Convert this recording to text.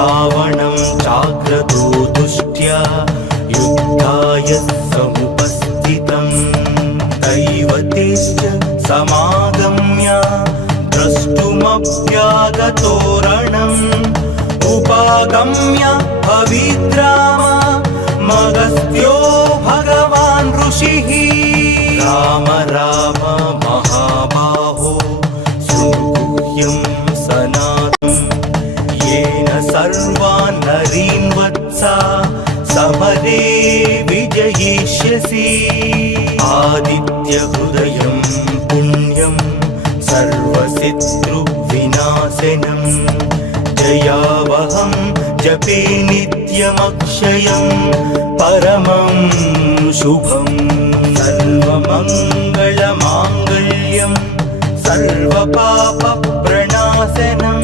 रावणं चाग्रतो दुष्ट्या युद्धाय समुपस्थितं दैवतेश्च समागम्य द्रष्टुमप्यागतो रणम् उपागम्य भविद्राम मगस्त्यो भगवान् ऋषिः राम राम महाबाहो सुगुह्यं सनातनं येन सर्वान् नरीन् वत्सा समरे विजयिष्यसि आदित्यहृदयं पुण्यं सर्वशत्रुविनाशनं जयावहं जपे नित्यमक्षयं परमं शुभं सर्वमङ्गलमाङ्गल्यं सर्वपापप्रणाशनं